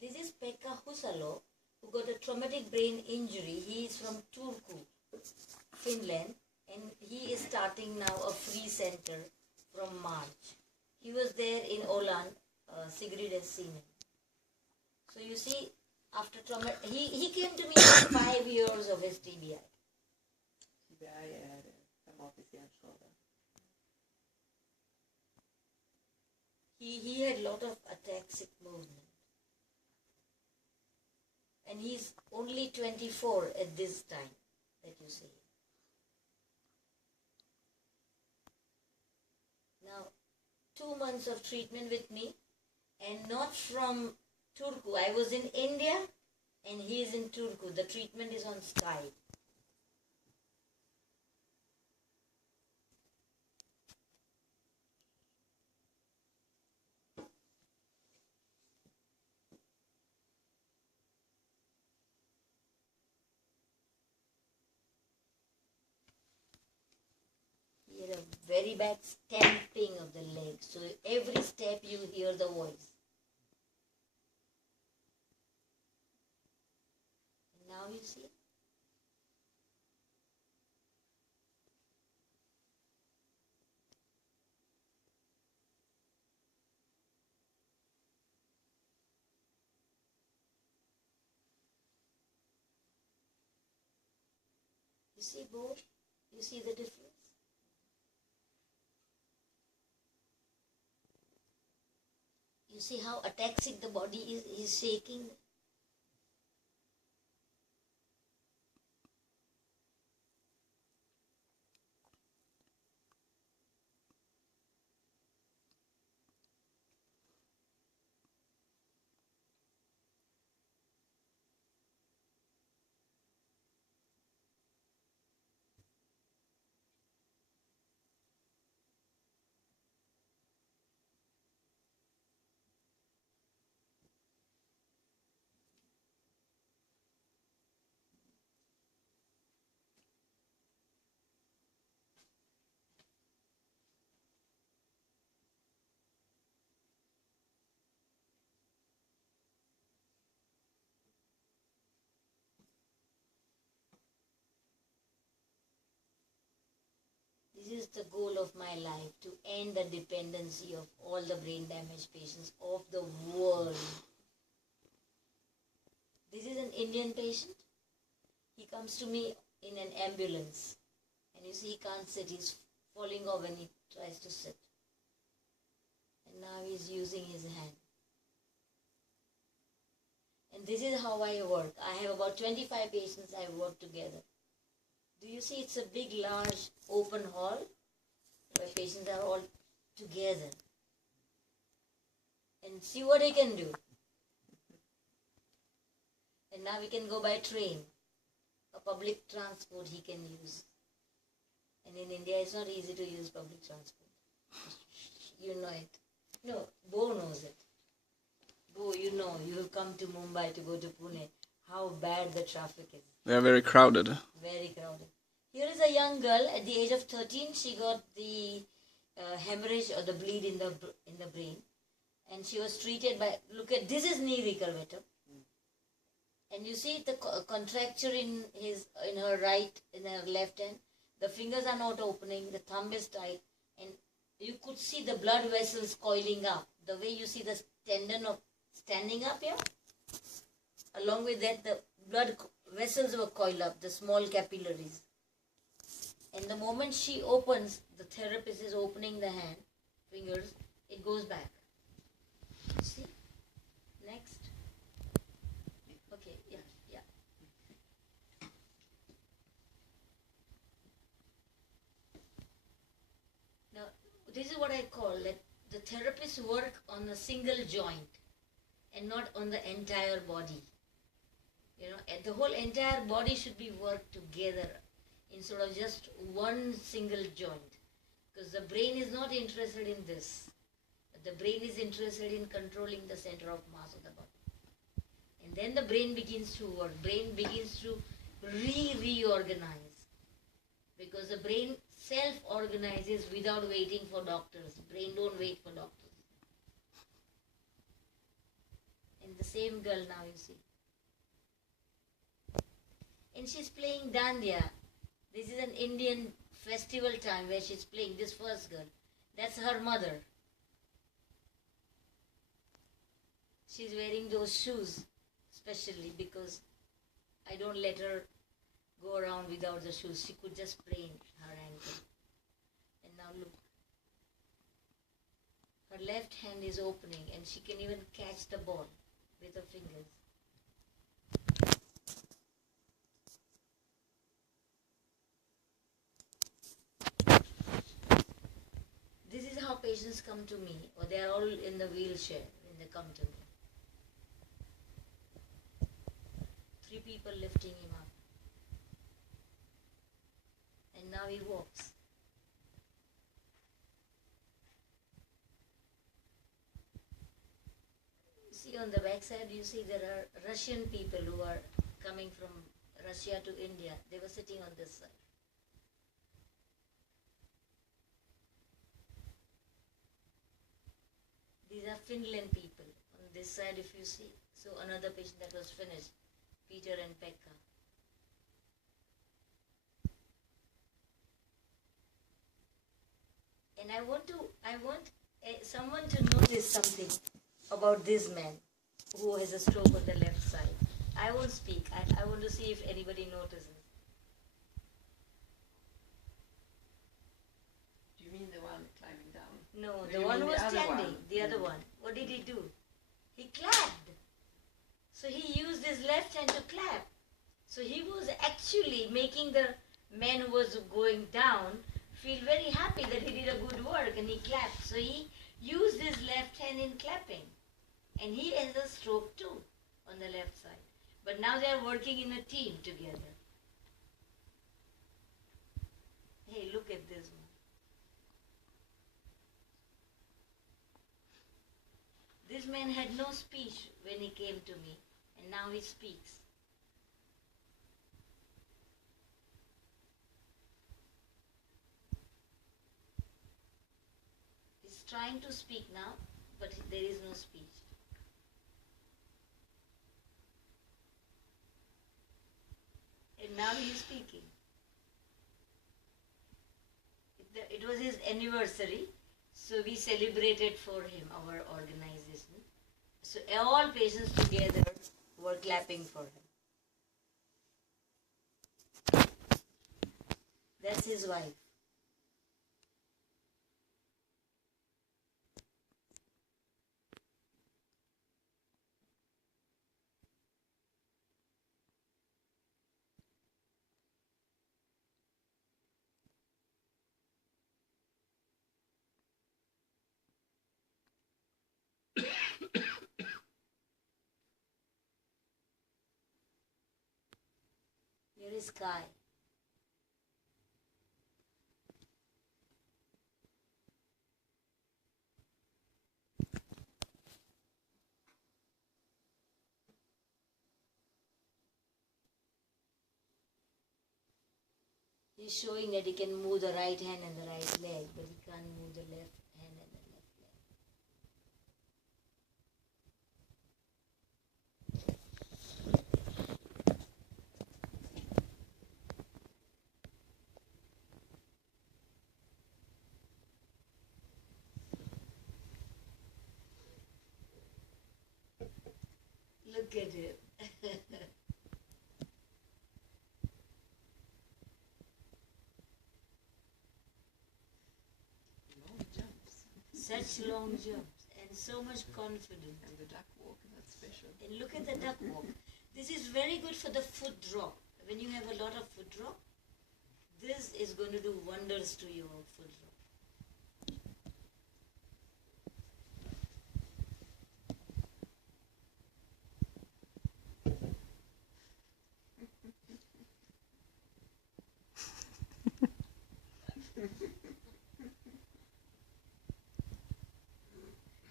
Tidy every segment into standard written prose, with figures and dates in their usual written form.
This is Pekka Husalo, who got a traumatic brain injury. He is from Turku, Finland, and he is starting now a free center from March. He was there in Åland, Sigrid has seen him. So you see, after trauma, he came to me after 5 years of his TBI. TBI är traumatisk hjärnskada. He had a lot of ataxic movement. And he's only 24 at this time that you see. Now, 2 months of treatment with me, and not from Turku. I was in India and he is in Turku. The treatment is on Skype. He had a very bad stamping of the leg. So every step you hear the voice. And now you see. You see both? You see the difference? You see how ataxic the body is? He's shaking. This is the goal of my life, to end the dependency of all the brain damaged patients of the world. This is an Indian patient. He comes to me in an ambulance. And you see he can't sit. He's falling off when he tries to sit. And now he's using his hand. And this is how I work. I have about 25 patients I work together. Do you see it's a big, large, open hall where patients are all together. And see what he can do. And now we can go by train. A public transport he can use. And in India it's not easy to use public transport. You know it. No, Bo knows it. Bo, you know, you have come to Mumbai to go to Pune. How bad the traffic is. They are very crowded. Very crowded. Here is a young girl at the age of 13. She got the hemorrhage or the bleed in the brain, and she was treated by. Look at this is knee recurvator, and you see the contracture in her left hand. The fingers are not opening. The thumb is tight, and you could see the blood vessels coiling up. The way you see the tendon of standing up here. Along with that, the blood vessels were coiled up. The small capillaries. And the moment she opens, the therapist is opening the hand, fingers, it goes back. See? Next. Okay, yeah. Now, this is what I call that the therapists work on a single joint and not on the entire body. You know, the whole entire body should be worked together instead of just one single joint. Because the brain is not interested in this. The brain is interested in controlling the center of mass of the body. And then the brain begins to work. Brain begins to reorganize. Because the brain self-organizes without waiting for doctors. Brain don't wait for doctors. And the same girl now you see. And she's playing dandiya. This is an Indian festival time where she's playing, this first girl. That's her mother. She's wearing those shoes specially because I don't let her go around without the shoes. She could just sprain her ankle. And now look. Her left hand is opening and she can even catch the ball with her fingers. This is how patients come to me, or they are all in the wheelchair when they come to me. 3 people lifting him up. And now he walks. You see on the back side, you see there are Russian people who are coming from Russia to India. They were sitting on this side. These are Finland people. On this side, if you see, so another patient that was finished, Peter and Pekka. And I want someone to notice something about this man who has a stroke on the left side. I won't speak. I want to see if anybody notices. Do you mean the one climbing down? No, Do the you one mean who was the other standing, one? the other one. What did he do? He clapped. So he used his left hand to clap. So he was actually making the man who was going down feel very happy that he did a good work and he clapped. So he used his left hand in clapping. And he has a stroke too on the left side. But now they are working in a team together. Hey, look at this one. This man had no speech when he came to me, and now he speaks. He's trying to speak now, but there is no speech. And now he is speaking. It was his anniversary, so we celebrated for him, our organization. So all patients together were clapping for him. That's his wife. Here is Kai. He's showing that he can move the right hand and the right leg, but he can't move the left hand and the left leg. Look at it. Long jumps. Such long jumps and so much confidence. And the duck walk, that's special. And look at the duck walk. This is very good for the foot drop. When you have a lot of foot drop, this is going to do wonders to your foot drop.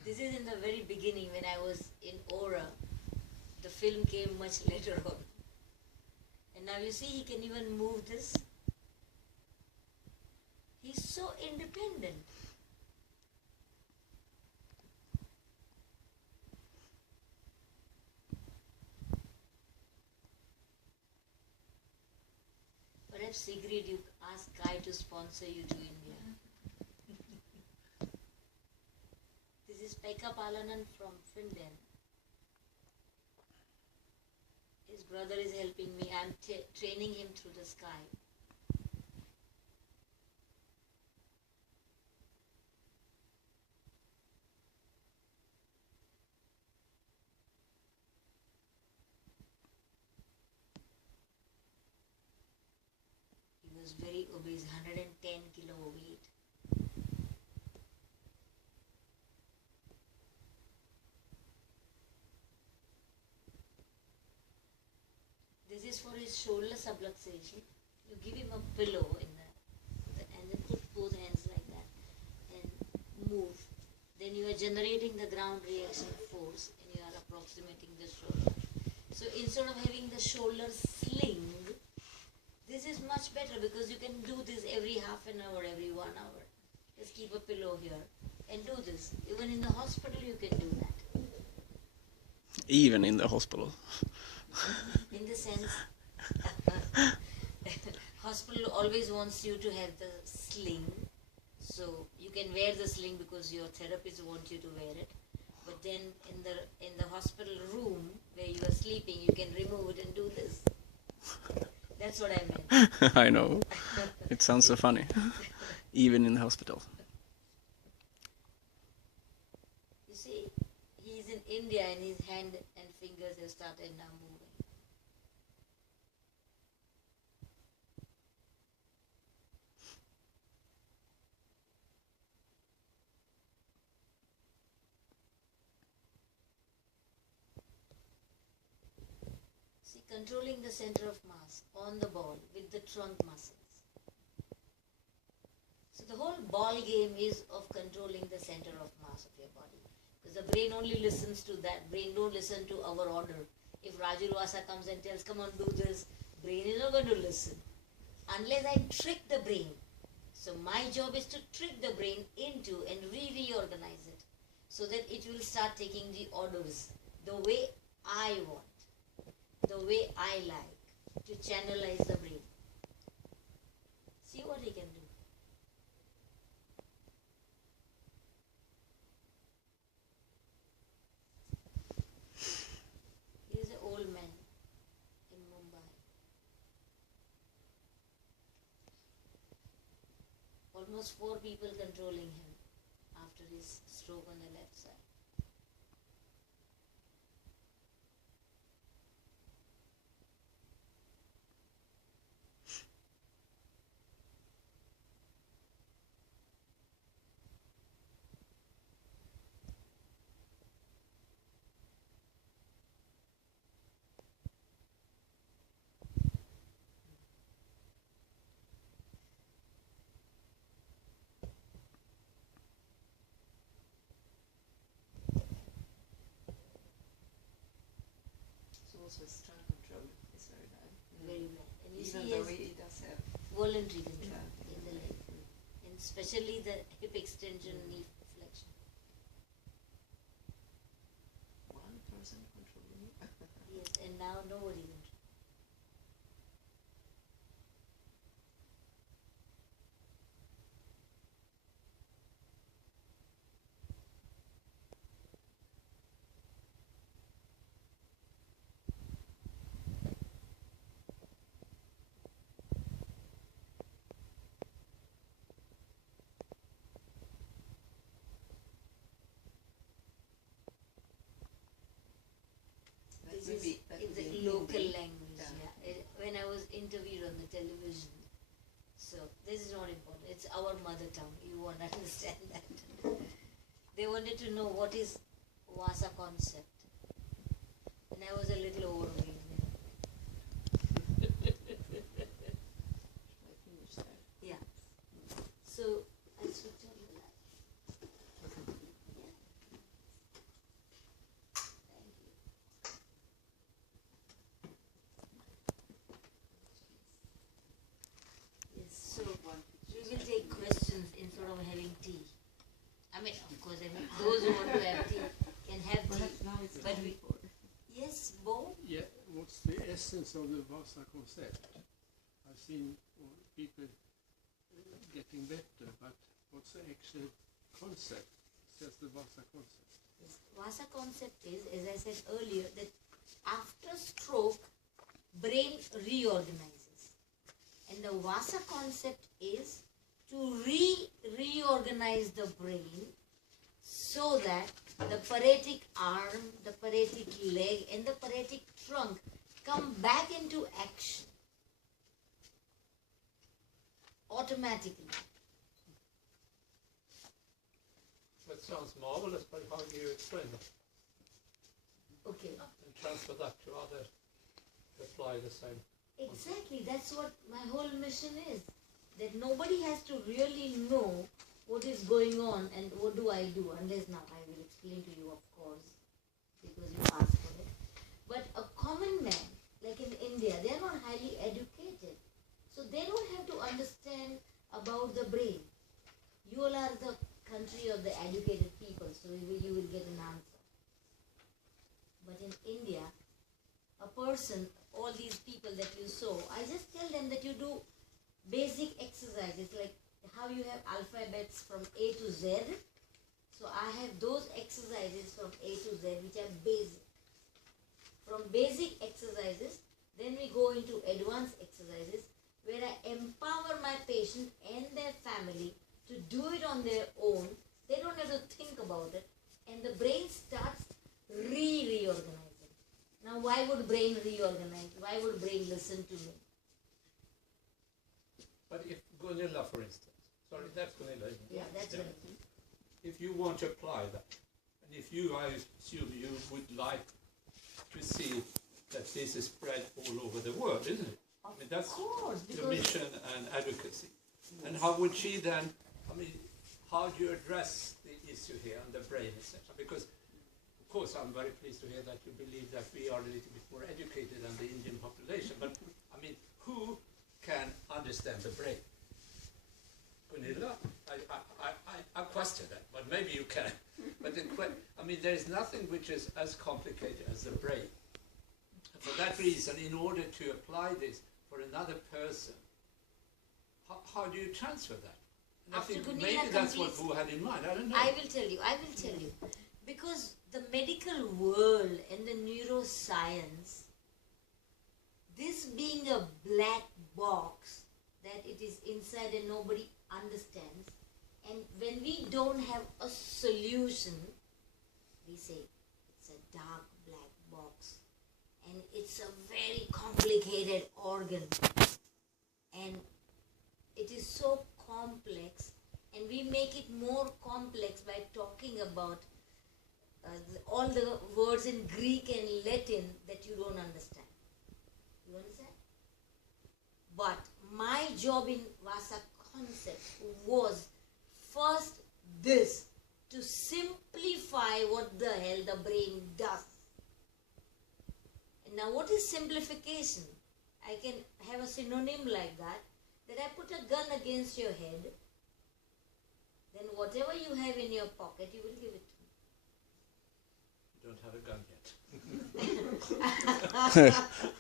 This is in the very beginning when I was in Aura. The film came much later on. And now you see he can even move this. He's so independent. have Sigrid, you ask Kai to sponsor you to India. This is Pekka Palanan from Finland. His brother is helping me. I am training him through the sky. He was very obese, 110 kilo weight. This is for his shoulder subluxation. You give him a pillow in and then put both hands like that and move. Then you are generating the ground reaction force and you are approximating the shoulder. So instead of having the shoulder sling, this is much better because you can do this every half an hour, every 1 hour. Just keep a pillow here and do this. Even in the hospital you can do that. Even in the hospital. In the sense, hospital always wants you to have the sling, so you can wear the sling because your therapist wants you to wear it. But then in the hospital room where you are sleeping, you can remove it and do this. That's what I meant. I know. It sounds so funny. Even in the hospital. You see, he's in India and his hand and fingers have started now moving. See, controlling the center of mass on the ball with the trunk muscles. So the whole ball game is of controlling the center of mass of your body. Because the brain only listens to that. Brain don't listen to our order. If Rajurvasa comes and tells, come on, do this, brain is not going to listen. Unless I trick the brain. So my job is to trick the brain into and reorganize it. So that it will start taking the orders the way I want. The way I like. To channelize the brain. See what he can do. He is an old man in Mumbai. Almost 4 people controlling him after his stroke on the left side. So also strong control is very bad. Very bad. And you Even see though he has he does have voluntary control Yeah. in the leg. And especially the hip extension, knee flexion. one person controlling you. Yes, and now nobody controls. This is in the local language. Yeah. When I was interviewed on the television. So this is not important. It's our mother tongue. You won't understand that. They wanted to know what is Vasa concept. And I was a little overwhelmed. I finished that. Yeah. So I switch on the light. Yeah. Thank you. Yes. So we will take questions instead of having tea. I mean, of course, those who want to have tea can have tea. Now it's But time we- for Yes, Bo? Yeah, what's the essence of the Vasa concept? I've seen, or people getting better, but what's the actual concept? It's just the Vasa concept. This Vasa concept is, as I said earlier, that after stroke, brain reorganizes. And the Vasa concept is to reorganize the brain so that the paretic arm, the paretic leg and the paretic trunk come back into action automatically. That sounds marvelous, but how do you explain that? Okay. And transfer that to others to apply the same. Exactly, that's what my whole mission is. That nobody has to really know what is going on and what do I do, unless now I will explain to you, of course, because you asked for it. But a common man, like in India, they are not highly educated. So they don't have to understand about the brain. You all are the country of the educated people, so you will get an answer. But in India, a person, all these people that you saw, I just tell them that you do basic exercises, like how you have alphabets from A to Z. So I have those exercises from A to Z, which are basic. From basic exercises, then we go into advanced exercises, where I empower my patient and their family to do it on their own. They don't have to think about it, and the brain starts reorganizing. Now, why would brain reorganize? Why would brain listen to me? But if Gunilla, for instance, sorry, that's Gunilla, isn't it? Yeah, that's right. If you want to apply that, and if you, I assume you would like to see that this is spread all over the world, isn't it? I mean, that's Of course, the mission and advocacy. And how would she then, I mean, how do you address the issue here on the brain, etc.? Because, of course, I'm very pleased to hear that you believe that we are a little bit more educated than the Indian population. But, I mean, who can understand the brain? Gunilla, I question that, but maybe you can. But I mean, there is nothing which is as complicated as the brain. And for that reason, in order to apply this for another person, how do you transfer that? And I After think Gunilla maybe that's what completes- Wu had in mind. I don't know. I will tell you. Because the medical world and the neuroscience, this being a black box, that it is inside and nobody understands, and when we don't have a solution, we say it's a dark black box, and it's a very complicated organ, and it is so complex, and we make it more complex by talking about all the words in Greek and Latin that you don't understand. You understand? But my job in Vasa concept was first this, to simplify what the hell the brain does. And now what is simplification? I can have a synonym like that I put a gun against your head, then whatever you have in your pocket, you will give it to me. You don't have a gun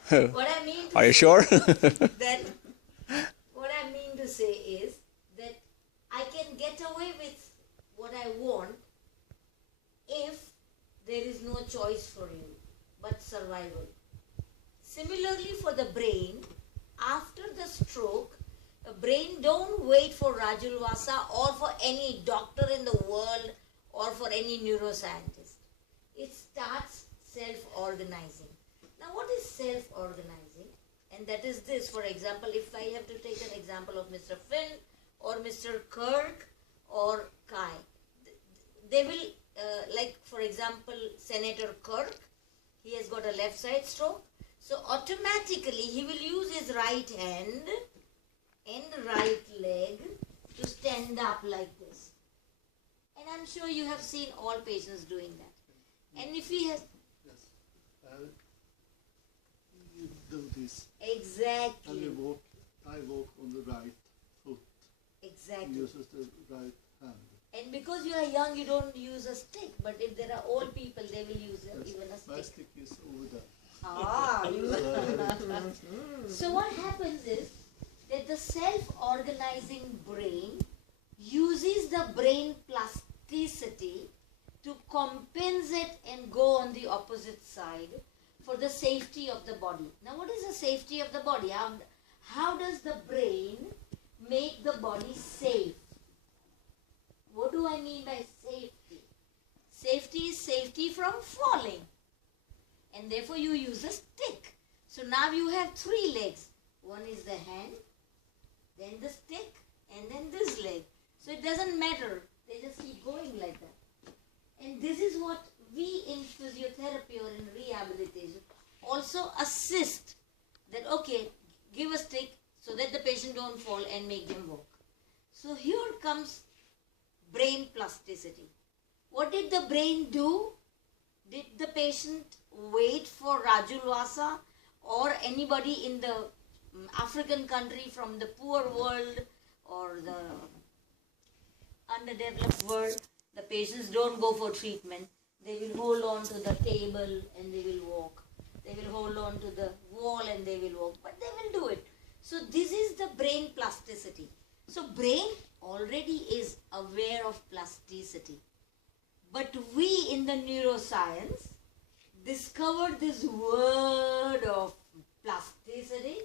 yet. What I mean to Are you say sure? that what I mean to say is that I can get away with what I want if there is no choice for you but survival. Similarly for the brain, after the stroke, the brain don't wait for Rajul Vasa or for any doctor in the world or for any neuroscientist. It starts self-organizing. Now what is self-organizing? And that is this. For example, if I have to take an example of Mr. Finn or Mr. Kirk or Kai, they will, like for example, Senator Kirk, he has got a left side stroke. So automatically he will use his right hand and right leg to stand up like this. And I'm sure you have seen all patients doing that. And if he has... Yes. You do this. And Exactly. you walk. I walk on the right foot. He Exactly. uses the right hand. And because you are young, you don't use a stick. But if there are old people, they will use Yes. even a My stick. stick is over there. Ah, you... So what happens is that the self-organizing brain uses the brain plasticity to compensate and go on the opposite side for the safety of the body. Now, what is the safety of the body? How does the brain make the body safe? What do I mean by safety? Safety is safety from falling. And therefore you use a stick. So now you have three legs. One is the hand, then the stick, and then this leg. So it doesn't matter. They just keep going like that. And this is what we in physiotherapy or in rehabilitation also assist. That okay, give a stick so that the patient don't fall and make them walk. So here comes brain plasticity. What did the brain do? Did the patient wait for Rajulvasa or anybody in the African country from the poor world or the underdeveloped world? The patients don't go for treatment. They will hold on to the table and they will walk. They will hold on to the wall and they will walk. But they will do it. So this is the brain plasticity. So brain already is aware of plasticity. But we in the neuroscience discovered this word of plasticity,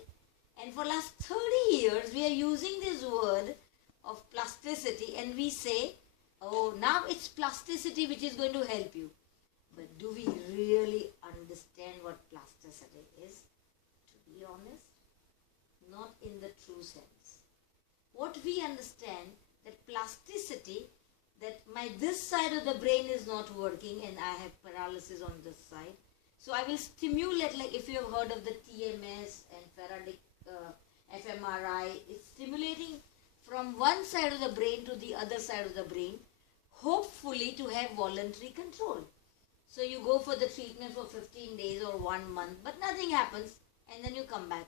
and for last 30 years we are using this word of plasticity and we say, oh, now it's plasticity which is going to help you. But do we really understand what plasticity is? To be honest, not in the true sense. What we understand that plasticity, that this side of the brain is not working and I have paralysis on this side. So I will stimulate, like if you have heard of the TMS and Faraday fMRI, it's stimulating from one side of the brain to the other side of the brain, hopefully to have voluntary control. So you go for the treatment for 15 days or 1 month, but nothing happens, and then you come back.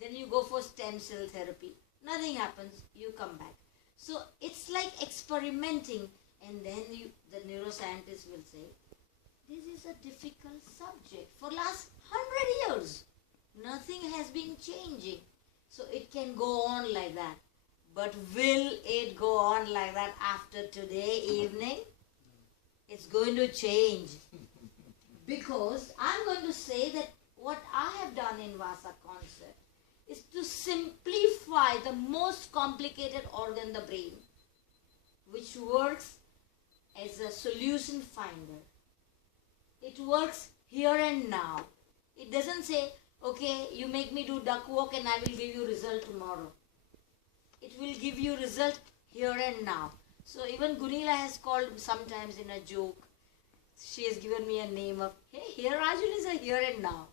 Then you go for stem cell therapy, nothing happens, you come back. So it's like experimenting, and then the neuroscientist will say, this is a difficult subject. For last 100 years, nothing has been changing. So it can go on like that. But will it go on like that after today evening? It's going to change. Because I'm going to say that what I have done in Vasa concept is to simplify the most complicated organ, the brain, which works as a solution finder. It works here and now. It doesn't say, okay, you make me do duck walk and I will give you result tomorrow. It will give you result here and now. So even Gunila has called sometimes in a joke. She has given me a name of, hey, here Rajul is a here and now.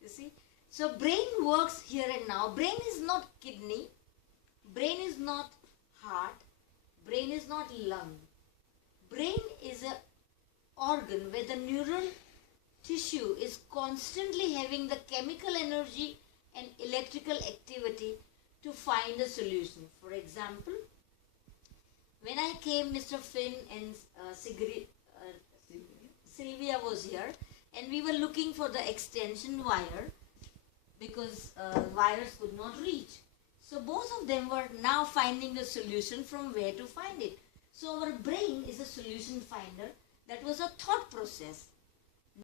You see? So brain works here and now. Brain is not kidney. Brain is not heart. Brain is not lung. Brain is a organ where the neural tissue is constantly having the chemical energy and electrical activity to find a solution. For example, when I came, Mr. Finn and Sylvia was here, and we were looking for the extension wire because wires could not reach. So both of them were now finding the solution from where to find it. So our brain is a solution finder. That was a thought process.